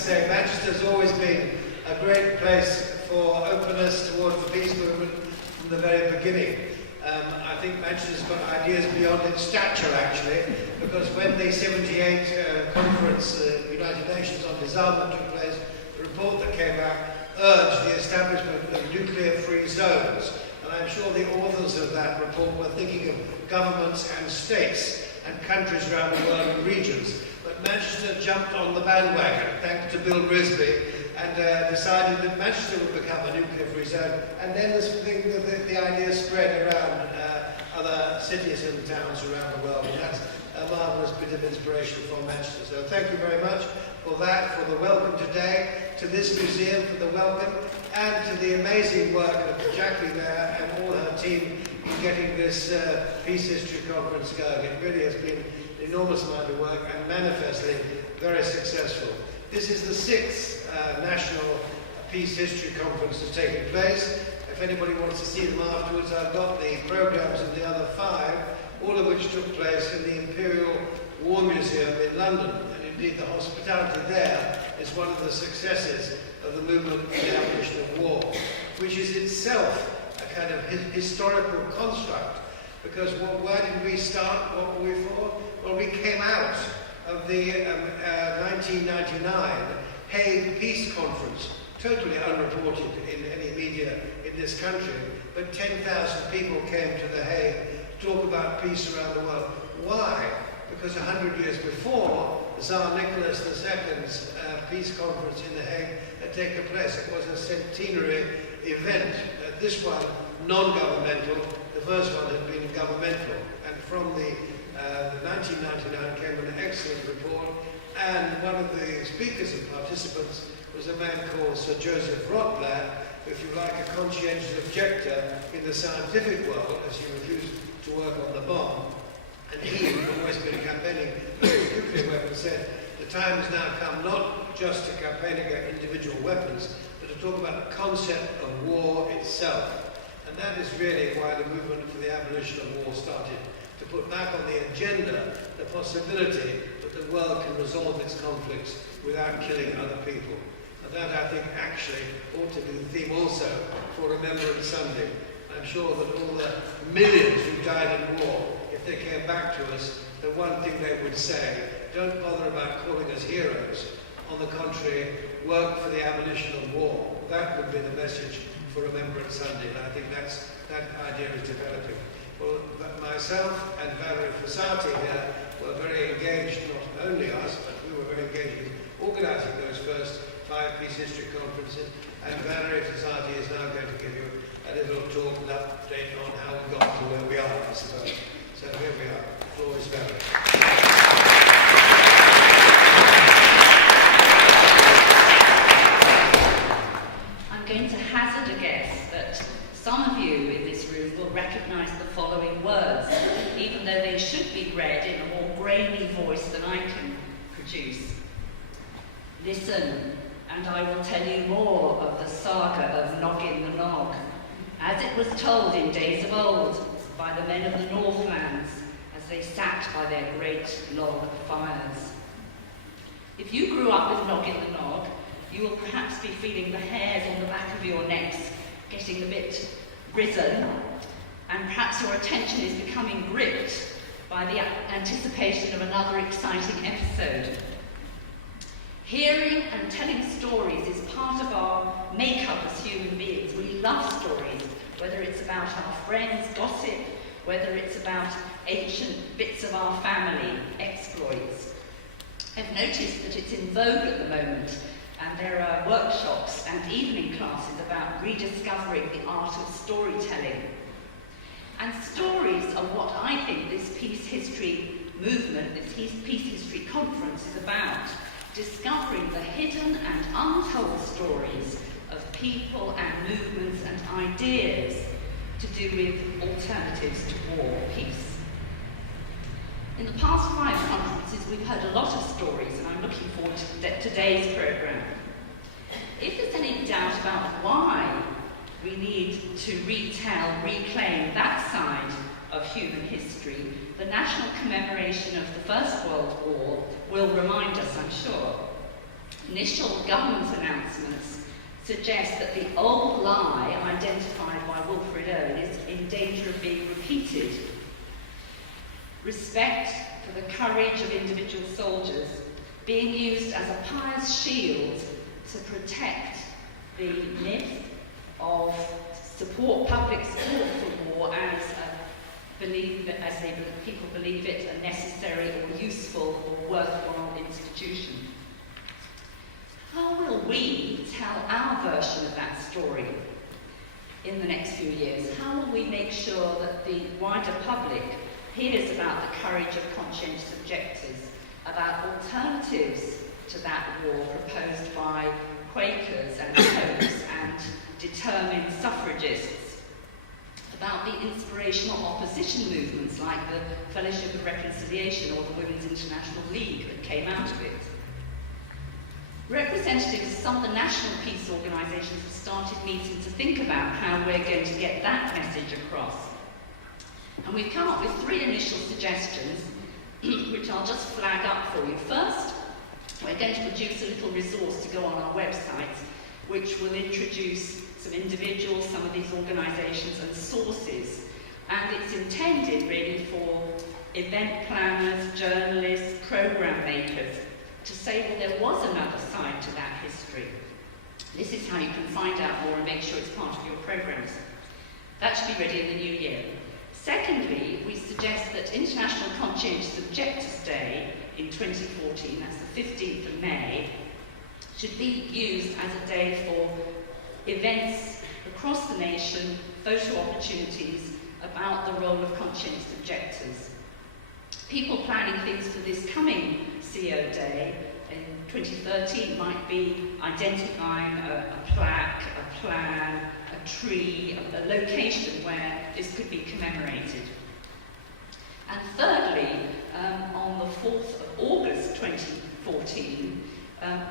say, Manchester's always been a great place for openness towards the peace movement from the very beginning. I think Manchester's got ideas beyond its stature, actually, because when the 78 conference, United Nations on Disarmament took place, the report that came out urged the establishment of nuclear-free zones. And I'm sure the authors of that report were thinking of governments and states and countries around the world and regions. But Manchester jumped on the bandwagon, thanks to Bill Brisby, and decided that Manchester would become a nuclear-free zone. And then the idea spread around other cities and towns around the world. And that's a marvellous bit of inspiration for Manchester. So thank you very much for that, for the welcome today, to this museum for the welcome, and to the amazing work of Jackie there and all her team in getting this Peace History Conference going. It really has been an enormous amount of work and manifestly very successful. This is the 6th National Peace History Conference that's taking place. If anybody wants to see them afterwards, I've got the programs of the other 5, all of which took place in the Imperial War Museum in London. And indeed, the hospitality there is one of the successes of the movement for the abolition of war, which is itself a kind of historical construct. Because why did we start? What were we for? Well, we came out of the 1999 Hague Peace Conference, totally unreported in any media in this country, but 10,000 people came to The Hague to talk about peace around the world. Why? Because 100 years before, Tsar Nicholas II's peace conference in The Hague had taken place. It was a centenary event. This one, non-governmental, the first one had been governmental. And from the 1999 came an excellent report, and one of the speakers and participants was a man called Sir Joseph Rotblat, if you like, a conscientious objector in the scientific world, as he refused to work on the bomb. And he, who'd always been campaigning against nuclear weapons, said, the time has now come not just to campaign against individual weapons, but to talk about the concept of war itself. And that is really why the movement for the abolition of war started, to put back on the agenda the possibility that the world can resolve its conflicts without killing other people. And that, I think, actually ought to be the theme also for Remembrance Sunday. I'm sure that all the millions who died in war, if they came back to us, the one thing they would say, don't bother about calling us heroes. On the contrary, work for the abolition of war. That would be the message for Remembrance Sunday, and I think that idea is developing. Well, myself and Valerie Flessati here were very engaged, not only us, but we were very engaged in organising those first 5 Peace History Conferences, and Valerie Flessati is now going to give you a little talk and update on how we got to where we are, I suppose. So here we are. The floor is Valerie. I'm going to hazard a guess that some of you in this room will recognise the following words, even though they should be read in a more grainy voice than I can produce. Listen, and I will tell you more of the saga of Noggin the Nog, as it was told in days of old by the men of the Northlands as they sat by their great log fires. If you grew up with Noggin the Nog, you will perhaps be feeling the hairs on the back of your necks getting a bit risen, and perhaps your attention is becoming gripped by the anticipation of another exciting episode. Hearing and telling stories is part of our makeup as human beings. We love stories, whether it's about our friends' gossip, whether it's about ancient bits of our family exploits. I've noticed that it's in vogue at the moment, and there are workshops and evening classes about rediscovering the art of storytelling. And stories are what I think this peace history movement, this peace history conference is about. Discovering the hidden and untold stories of people and movements and ideas to do with alternatives to war, peace. In the past 5 conferences, we've heard a lot of stories, and I'm looking forward to today's programme. If there's any doubt about why we need to retell, reclaim that side of human history, the national commemoration of the First World War will remind us, I'm sure. Initial government announcements suggest that the old lie identified by Wilfred Owen is in danger of being repeated. Respect for the courage of individual soldiers being used as a pious shield to protect the myth of public support for war as people believe it a necessary or useful or worthwhile institution. How will we tell our version of that story in the next few years? How will we make sure that the wider public hears about the courage of conscientious objectors, about alternatives to that war proposed by Quakers and Popes and determined suffragists, about the inspirational opposition movements like the Fellowship of Reconciliation or the Women's International League that came out of it? Representatives of some of the national peace organisations have started meeting to think about how we're going to get that message across. And we've come up with 3 initial suggestions, which I'll just flag up for you. First, we're going to produce a little resource to go on our website, which will introduce some individuals, some of these organisations and sources. And it's intended really for event planners, journalists, programme makers, to say, well, there was another side to that history. This is how you can find out more and make sure it's part of your programmes. That should be ready in the new year. Secondly, we suggest that International Conscientious Objectors Day in 2014, that's the 15th of May, should be used as a day for events across the nation, photo opportunities about the role of conscientious objectors. People planning things for this coming CO Day in 2013 might be identifying a plaque, a plan, a tree, a location where this could be commemorated. And thirdly, on the 4th of August 2014,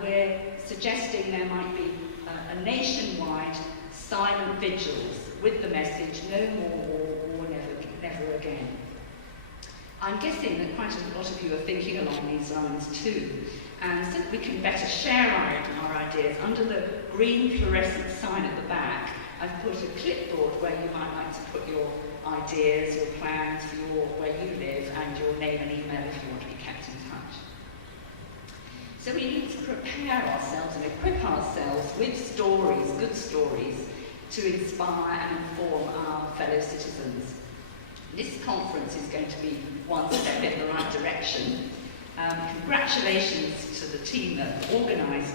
we're suggesting there might be a nationwide silent vigils with the message, no more war, never again. I'm guessing that quite a lot of you are thinking along these lines too, and so that we can better share our ideas, under the green fluorescent sign at the back, I've put a clipboard where you might like to put your ideas, your plans for where you live, and your name and email if you want to be kept in touch. So we need to prepare ourselves and equip ourselves with stories, good stories, to inspire and inform our fellow citizens. This conference is going to be one step in the right direction. Congratulations to the team that organised